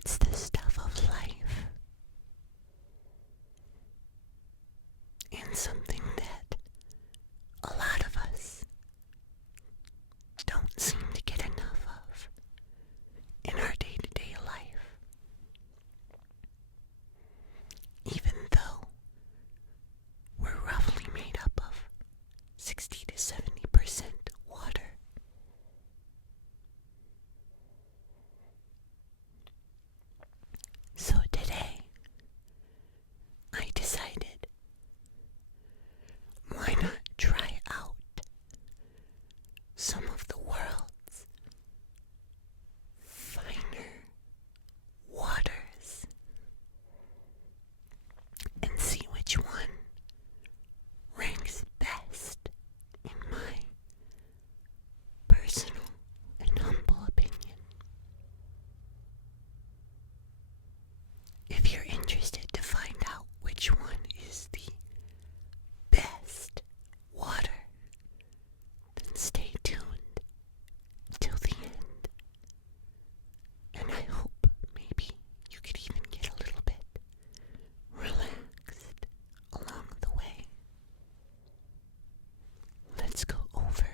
It's the stuff of life. And something that a lot of us don't seem to get enough of in our day-to-day life. Even though we're roughly made up of 60 to 70% water. So today, I decided, why not try out some of the world's finer waters and see which one ranks best in my personal and humble opinion. If you're interested to find out which one is the best water, then stay tuned till the end. And I hope maybe you could even get a little bit relaxed along the way. Let's go over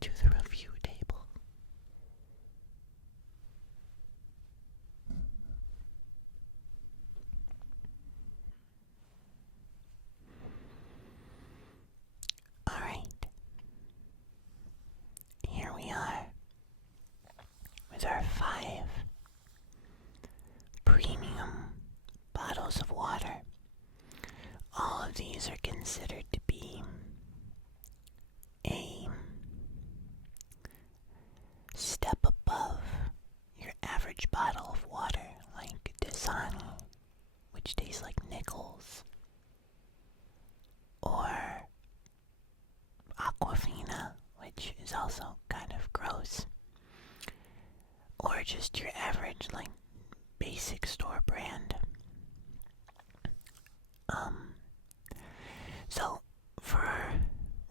to the review table. Alright, here we are with our 5 premium bottles of water. All of these are considered to be a step above your average bottle of water, like Dasani, which tastes like nickels, or Aquafina, which is also kind of gross, or just your average, like, basic store brand. So for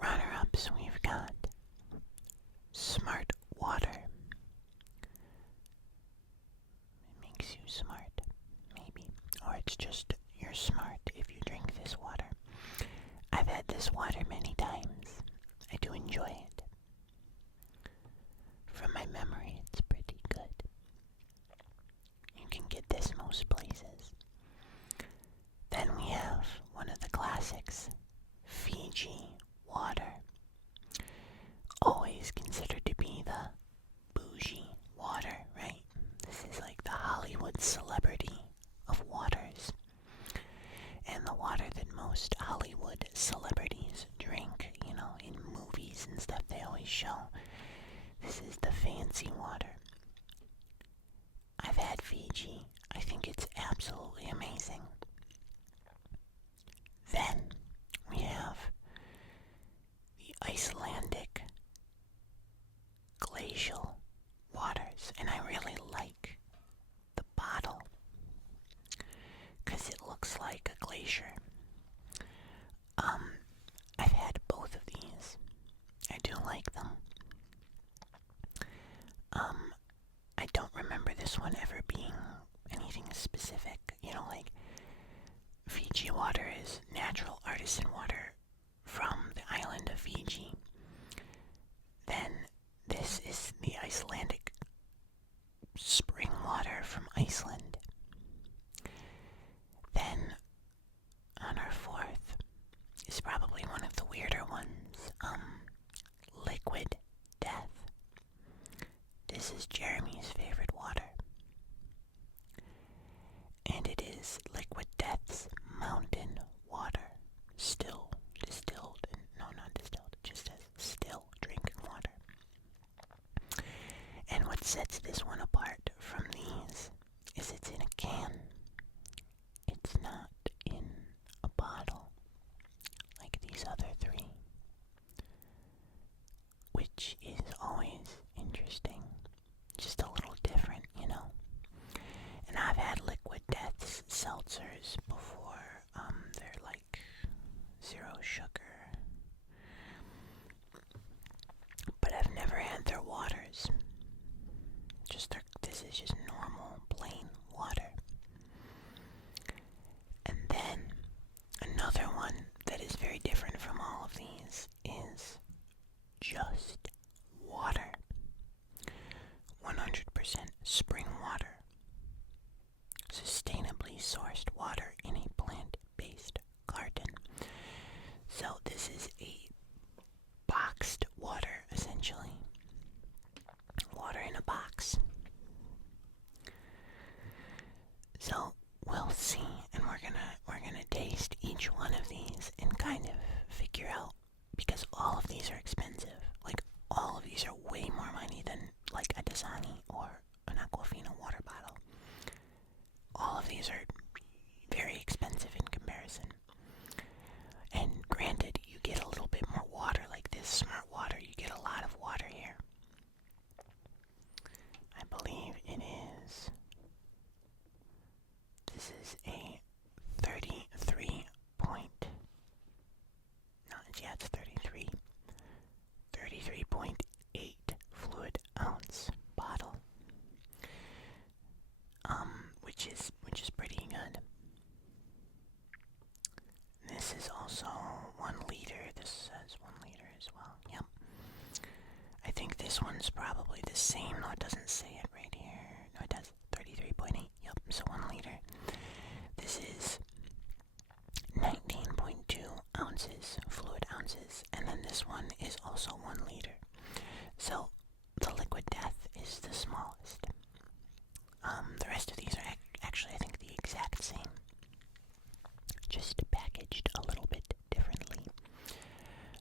runner-ups, we've got Smartwater. It makes you smart, maybe, or it's just you're smart if you drink this water. I've had this water many times. I do enjoy it. From my memory, it's pretty good. You can get this most places. Then we have one of the classics, Fiji water. Always considered to be the bougie water, right? This is like the Hollywood celebrity of waters. And the water that most Hollywood celebrities drink, you know, in movies and stuff they always show. This is the fancy water. I've had Fiji. I think it's absolutely amazing. Then we have the Icelandic glacial waters, and I really like the bottle because it looks like a glacier. I've had both of these. I do like them. I don't remember this one ever being anything specific. You know, like Fiji water is natural artisan water from the island of Fiji. Then this is the Icelandic spring water from Iceland. Then on our 4th is probably one of the weirder ones, Liquid Death. This is Jeremy's favorite water. And it is Liquid Death's mountain water. Still distilled, no, not distilled, just as still drinking water. And what sets this one apart from these is it's in a can. It's not in a bottle like these other 3. Which is always interesting. Just a little different, you know. And I've had Liquid Death's seltzers before. They're like 0 sugar. But I've never had their waters. Just their this is also 1 liter. This says 1 liter as well. Yep. I think this one's probably the same. No, it doesn't say it right here. No, it does. 33.8. Yep, so 1 liter. This is 19.2 ounces, fluid ounces, and then this one is also 1 liter. So the liquid death is the smallest. The rest of these are actually, I think, the exact same, just packaged a little bit differently.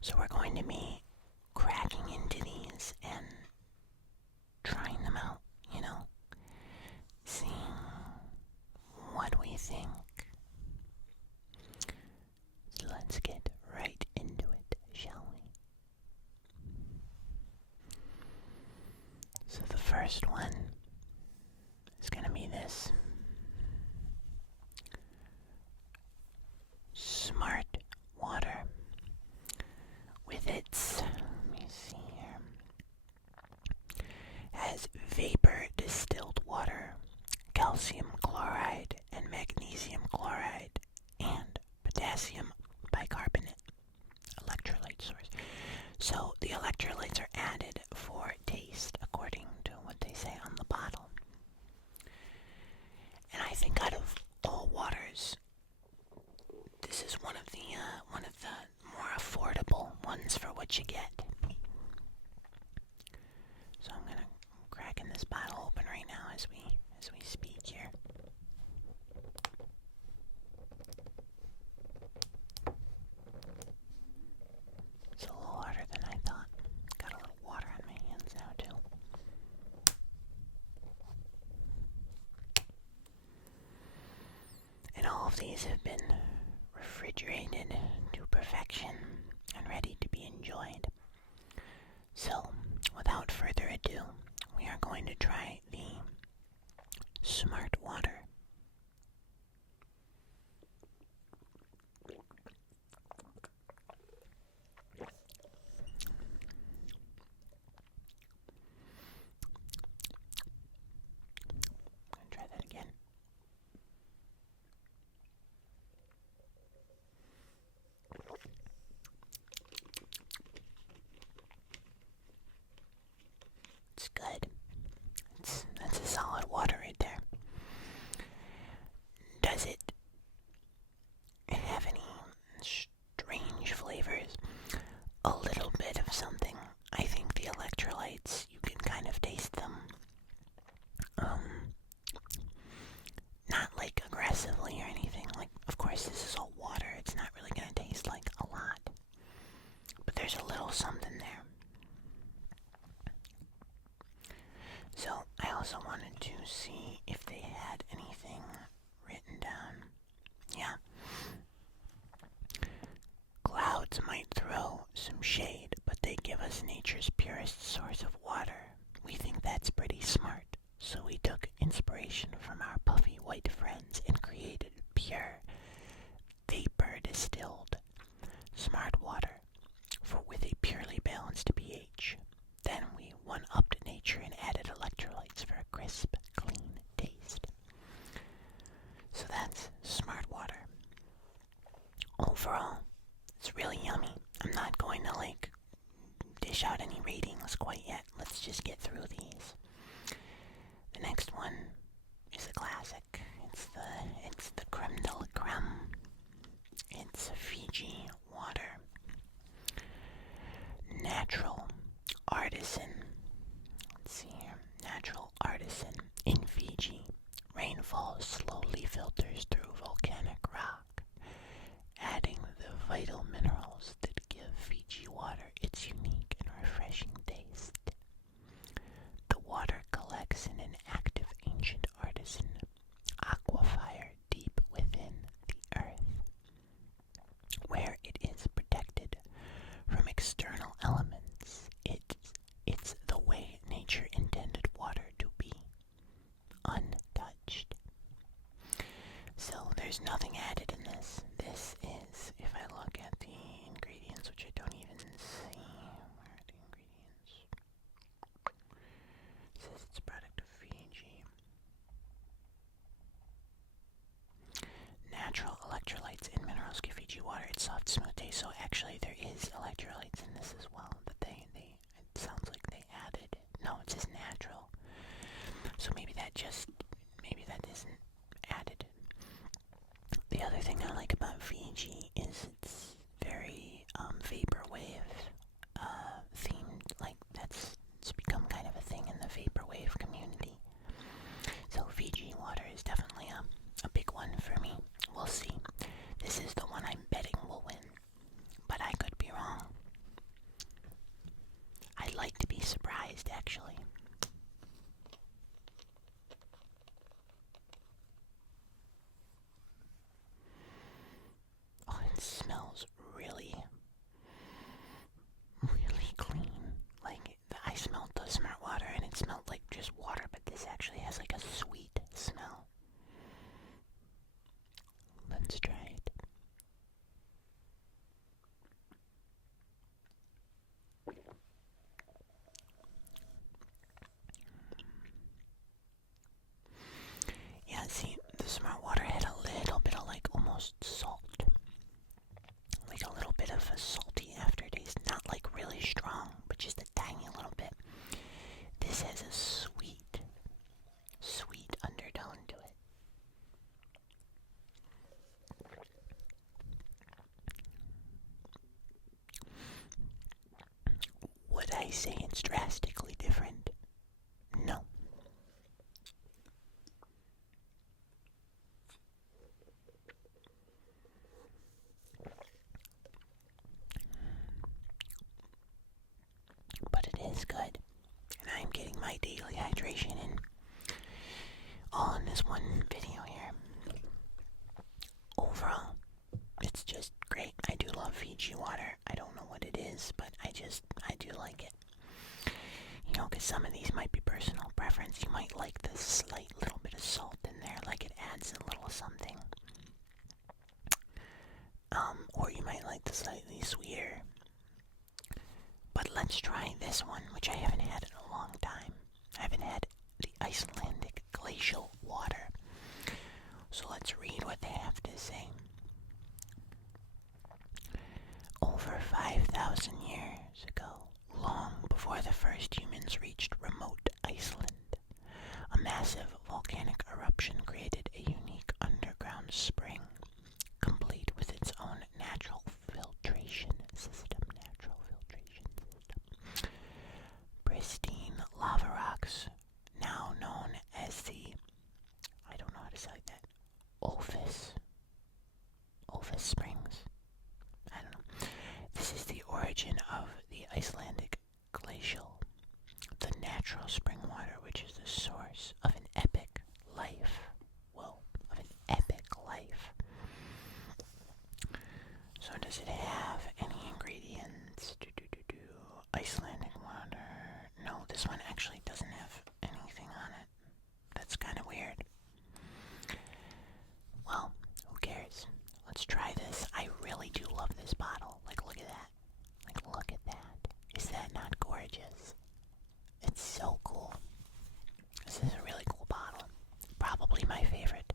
So we're going to be cracking into these and trying them out, seeing what we think. So let's get right into it, shall we? So the first one is going to be this smartwater with its, let me see here, has vapor distilled water, calcium chloride and magnesium chloride, and potassium bicarbonate electrolyte source. So the electrolytes are added for taste, according to what they say on the bottle. And I think out of all waters, this is one of the more affordable ones for what you get. So I'm gonna crack this bottle open right now as we speak here. It's a little harder than I thought. Got a little water on my hands now too. And all of these have been refrigerated to perfection and ready to be enjoyed. So, without further ado, we are going to try the smartwater. Try that again. It's good. That's a solid water right there. Does it have any strange flavors? A little bit of something. I think the electrolytes, you can kind of taste them. Not like aggressively or anything. Like, of course, this is all water. It's not really going to taste like a lot. But there's a little something there. So, I also wanted to see if they had anything written down. Yeah. Clouds might throw some shade, but they give us nature's purest source of water. We think that's pretty smart. So we took inspiration from our puffy white friends and created pure, vapor-distilled smartwater with a purely balanced pH. Then we one-upped nature and added electrolytes for a crisp, clean taste. So that's smartwater. Overall, it's really yummy. I'm not going to dish out any ratings quite yet. Let's just get through these. The next one is a classic. It's the creme de la creme. It's Fiji water. Natural artisan. Let's see here. Natural artisan in Fiji. Rainfall slowly filters through volcanic rock, adding the vital minerals that give Fiji water its unique and refreshing taste. The water collects in an active ancient artisan aquifer deep within the earth, where it is protected from external elements. It's the way nature intended water to be, untouched. So there's nothing added in this. This is, if I look at the ingredients, which I don't even see, where are the ingredients? It says it's a product of Fiji. Natural electrolytes and minerals give Fiji water its Fiji is it's very vaporwave themed. Like it's become kind of a thing in the vaporwave community. So Fiji water is definitely a big one for me. We'll see. This is the one I'm betting will win, but I could be wrong. I'd like to be surprised, actually. Oh, it smells really, really clean. Like, I smelled the smartwater and it smelled like just water, but this actually has like a sweet smell. Let's try it. Yeah, see, the smartwater had a little bit of like almost salt. Like a little bit of a salty aftertaste. Not like really strong, but just a tiny little bit. This has a sweet, sweet undertone to it. Would I say it's drastically different? No. But it is good. And I'm getting my daily hydration in all in this one video here. Overall, it's just great. I do love Fiji water. I don't know what it is, but I do like it. You know, because some of these might be personal preference. You might like the slight little bit of salt in there, like it adds a little something. Or you might like the slightly sweeter. But let's try this one, which I haven't had in a long time. I haven't had the Icelandic glacial water. So let's read what they have to say. Over 5,000 years ago, long before the first humans reached remote Iceland, a massive volcanic eruption created a unique underground spring, complete with its own natural filtration system. Pristine lava rocks, now known as the, I don't know how to say that, Ophis Springs. I don't know. This is the origin of the Icelandic glacial, the natural spring water, which is the source of an epic life. Whoa, of an epic life. So does it have any ingredients? Icelandic water. No, this one actually doesn't have anything on it. That's kind of weird. Well, who cares? Let's try this. I really do love this bottle. Like, look at that. Like, look at that. Is that not gorgeous? It's so cool. This is a really cool bottle. Probably my favorite.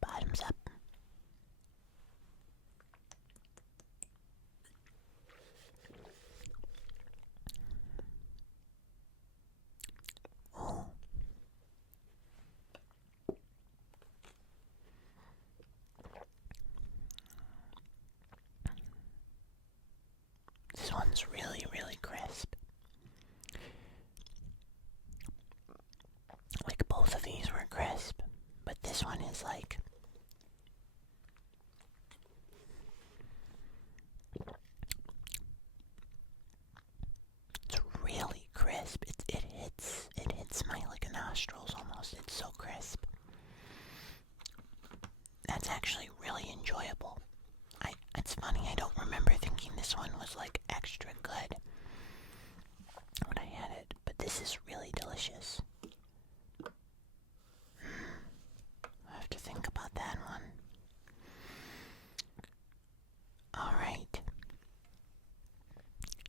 Bottoms up. Oh. This one's really, really crisp. Like, both of these were crisp, but this one is like, it's really crisp. It hits my like nostrils almost. It's so crisp. That's actually really enjoyable. It's funny, I don't remember thinking this one was like extra good when I had it, but this is really delicious. I have to think about that one. Alright.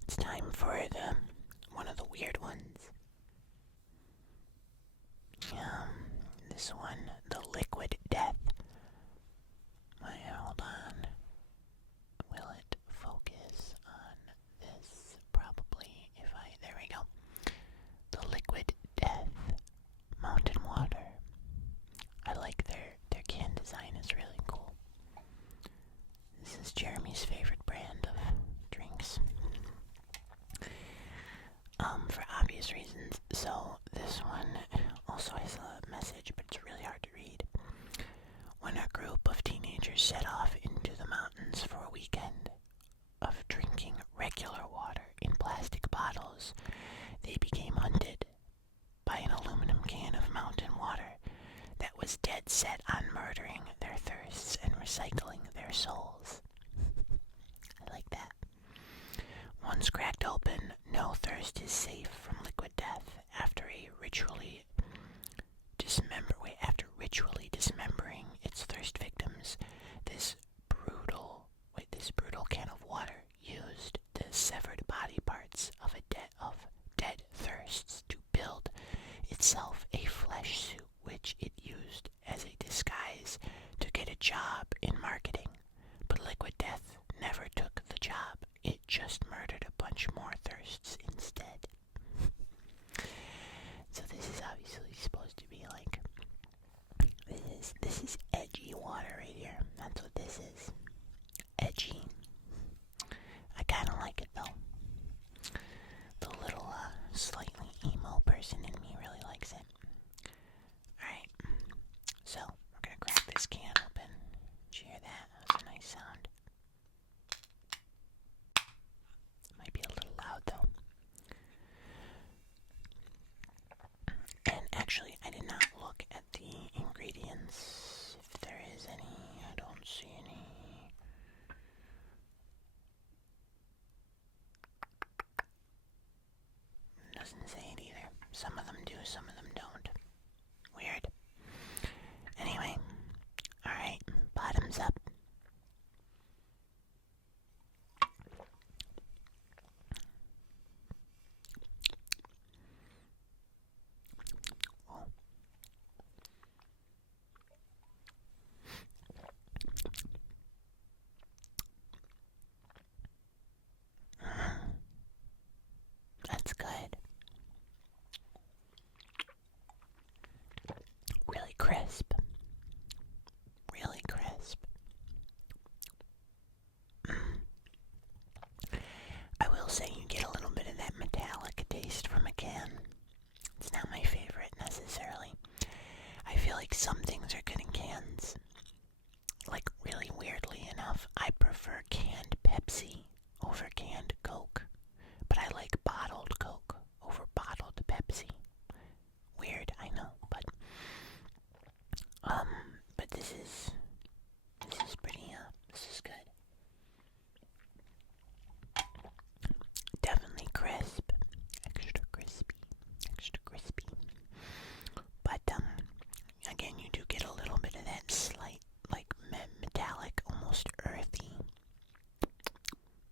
It's time for one of the weird ones. This one, the liquid death. Hold on. Will it focus on this? Probably, there we go. crackles, they became hunted by an aluminum can of mountain water that was dead set on murdering their thirsts and recycling their souls. I like that. Once cracked open, no thirst is safe from liquid death. After ritually dismembering its thirst victims, this brutal can of water used the severed body parts of dead thirsts to build itself a flesh suit, which it used as a disguise to get a job in marketing. But liquid death never took the job. It just murdered a bunch more thirsts instead. So this is obviously supposed to be like, this is edgy water right here. That's what this is. Edgy. I kind of like it though. The little slightly emo person in me really likes it. Alright, so we're gonna crack this can open. Did you hear that? That was a nice sound. Might be a little loud though. And actually, I did not look at the ingredients. If there is any, I don't see any. Doesn't say it either. Some of them do, some of them don't. Weird. Anyway, alright, bottoms up. That's good. Really crisp. Really crisp. I will say you get a little bit of that metallic taste from a can. It's not my favorite necessarily. I feel like some things are good in cans. Like, really weirdly enough, I prefer canned Pepsi over canned Coke. But I like bottled Coke over bottled Pepsi. Weird, I know, but this is pretty, this is good. Definitely crisp. Extra crispy. But, again, you do get a little bit of that slight, like, metallic, almost earthy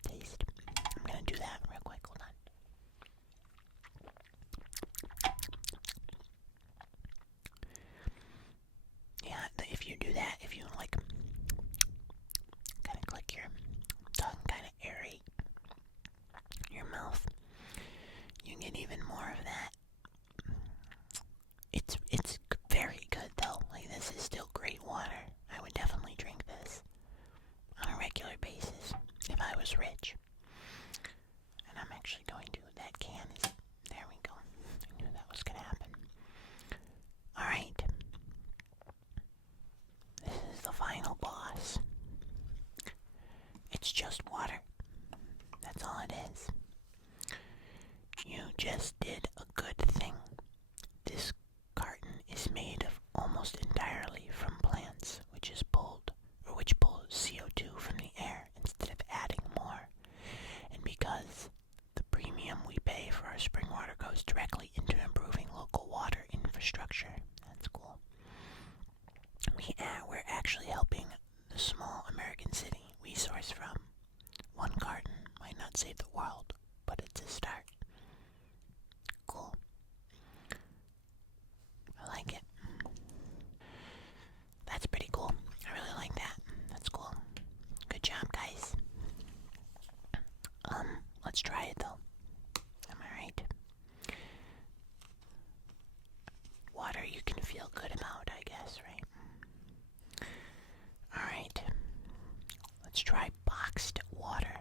taste. I'm gonna do that real quick, hold on. Yeah, if you do that, if you, like, kind of click your tongue, kind of aerate your mouth, you get even more of that. It's very good though. Like, this is still great water. I would definitely drink this on a regular basis if I was rich. And I'm actually going to. That can is. There we go. I knew that was going to happen. Alright. This is the final boss. It's just water. That's all it is. You just did a good thing. This carton is made of almost entirely from plants, which pull CO2 from the air instead of adding more. And because the premium we pay for our spring water goes directly into improving local water infrastructure. That's cool. We're actually helping the small American city we source from. One carton might not save the world, but it's a start. Cool. I like it. That's pretty cool. I really like that. That's cool. Good job, guys. Let's try it though. Am I right? Water you can feel good about, I guess, right? Alright. Let's try boxed water.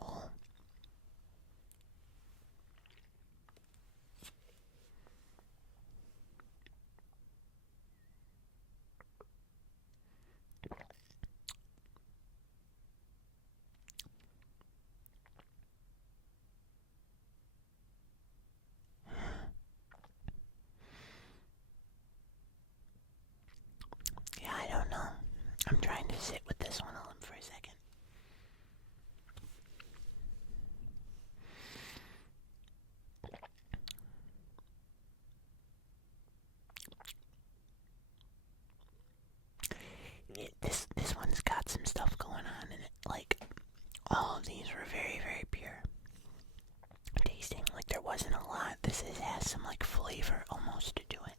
Oh. sit with this one for a second. This one's got some stuff going on in it. Like, all of these were very, very pure tasting. Like, there wasn't a lot. This has some, like, flavor almost to it.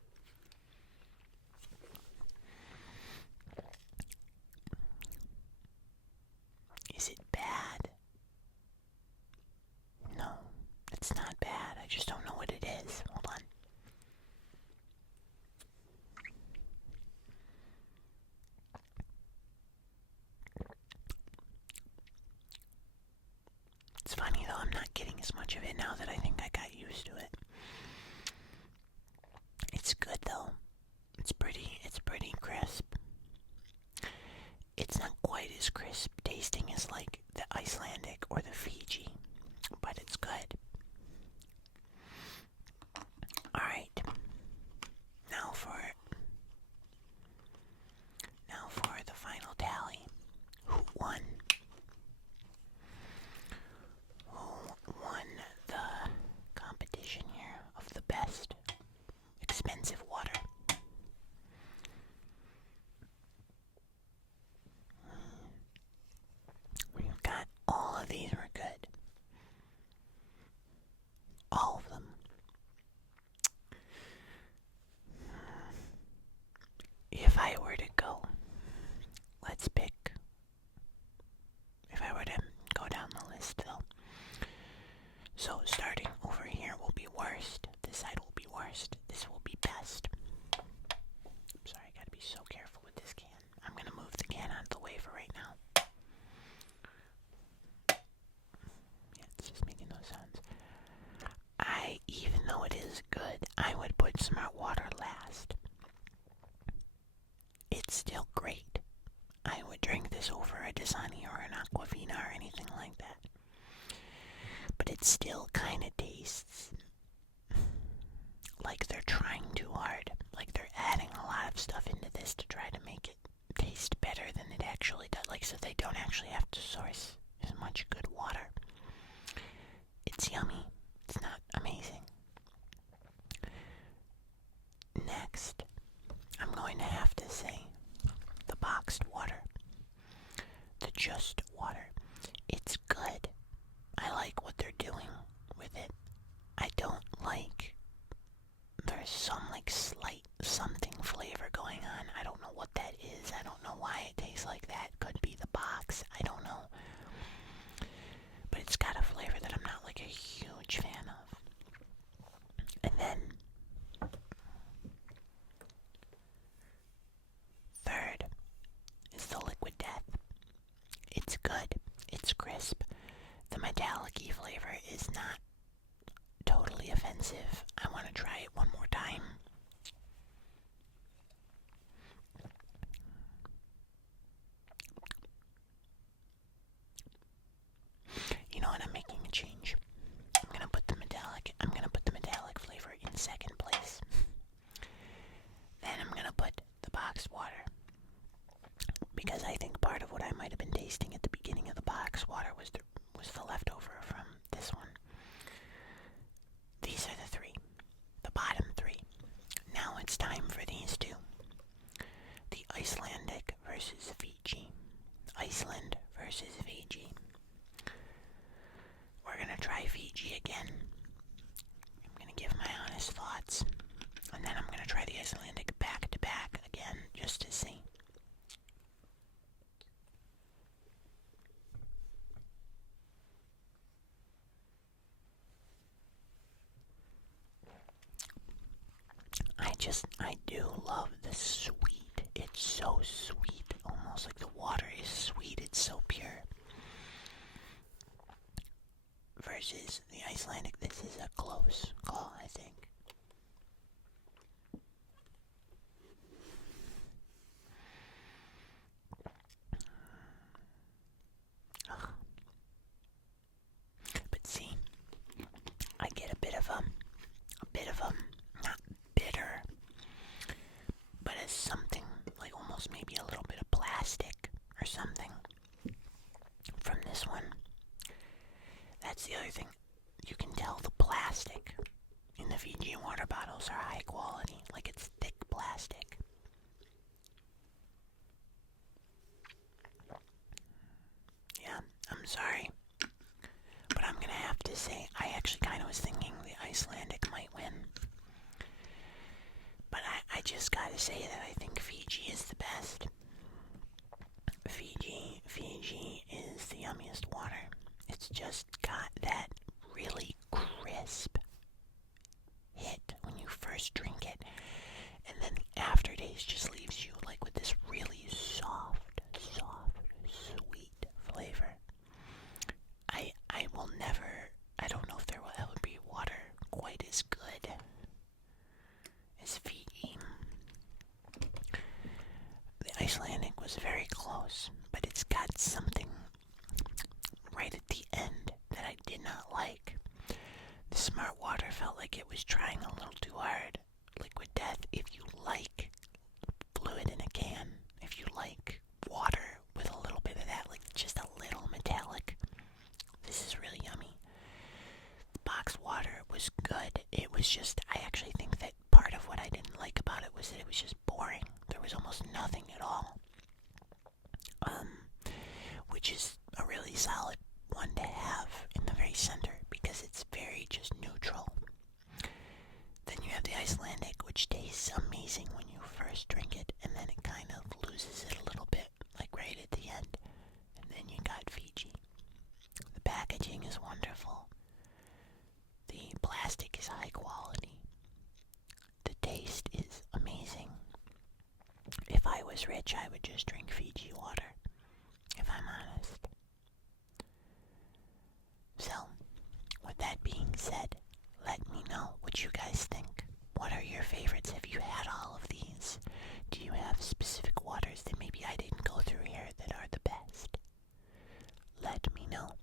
Is it bad? No, it's not bad. I just don't know what it is. Hold on. It's funny though, I'm not getting as much of it now that I think I got used to it. It's good though. It's pretty crisp. It's not quite as crisp tasting as like the Icelandic or the Fiji, but it's good. Alright. Now for the final tally. Who won? Who won the competition here of the best expensive water? We've got all of these were good. All of them. If I were to go, let's pick. If I were to go down the list though. So starting over here will be worst. This side will be worst. This will be best. Sorry, I gotta be so careful with this can. I'm gonna move the can out of the way for right now. Yeah, it's just making those sounds. Even though it is good, I would put smartwater last. It's still great. I would drink this over a Dasani or an Aquafina or anything like that. But it still kind of tastes like they're trying too hard. Like they're adding a lot of stuff into this to try to make it taste better than it actually does. Like, so they don't actually have to source as much good water. It's yummy. It's not amazing. Next, I'm going to have to say the boxed water. The just water. It's good. I like what they're doing with it. I don't like there's some like slight something flavor going on. I don't know what that is. I don't know why it tastes like that. Could be the box. I don't know. But it's got a flavor that I'm not like a huge fan of. And then third is the liquid death. It's good. It's crisp. The metallic-y flavor is not totally offensive. I want to try it one more time. You know what? I'm making a change. I'm gonna put the metallic flavor in second place. Then I'm gonna put the boxed water. Because I think part of what I might have been tasting at the beginning of the boxed water was the leftover from this one. These are the three. The bottom three. Now it's time for these two. The Icelandic versus Fiji. Iceland versus Fiji. We're gonna try Fiji again. I'm gonna give my honest thoughts. And then I'm gonna try the Icelandic back to back again just to see. I do love the sweet. It's so sweet. Almost like the water is sweet. It's so pure. Versus the Icelandic, this is a close call, I think. Ugh. But see, I get a bit of not bitter, but as something like almost maybe a little bit of plastic or something from this one. That's the other thing. You can tell the plastic in the Fiji water bottles are high quality, like it's thick plastic. Yeah, I'm sorry, but I'm gonna have to say I actually kind of was thinking the Icelandic might win. But I just gotta say that I think Fiji is the best. Fiji is the yummiest water. It's just got that really crisp hit when you first drink it, and then the aftertaste just leaves you like with this really soft, sweet flavor. I will never, I don't know if there will ever be water quite as good as Fiji. The Icelandic was very close, but it's got something right at the end that I did not like. The smartwater felt like it was trying a little too hard. Liquid Death, if you like fluid in a can, if you like water with a little bit of that, like just a little metallic, this is really yummy. The box water was good. It was just, I actually think that part of what I didn't like about it was that it was just boring. There was almost nothing at all. Which is a really solid one to have in the very center because it's very just neutral. Then you have the Icelandic, which tastes amazing when you first drink it, and then it kind of loses it a little bit, like right at the end. And then you got Fiji. The packaging is wonderful. The plastic is high quality. The taste is amazing. If I was rich, I would just drink Fiji water, if I'm honest. So, with that being said, let me know what you guys think. What are your favorites? Have you had all of these? Do you have specific waters that maybe I didn't go through here that are the best? Let me know.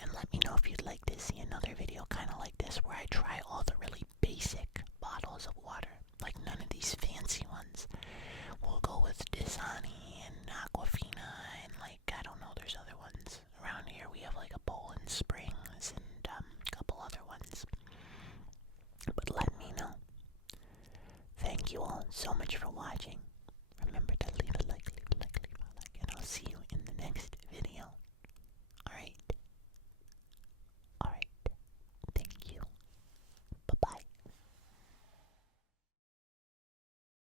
And let me know if you'd like to see another video kind of like this where I try all the really basic bottles of water. Like none of these fancy ones. We'll go with Dasani and Aquafina and like, I don't know, there's other ones. Around here we have like a Poland Springs and a couple other ones. But let me know. Thank you all so much for watching. Remember to leave a like, and I'll see you in the next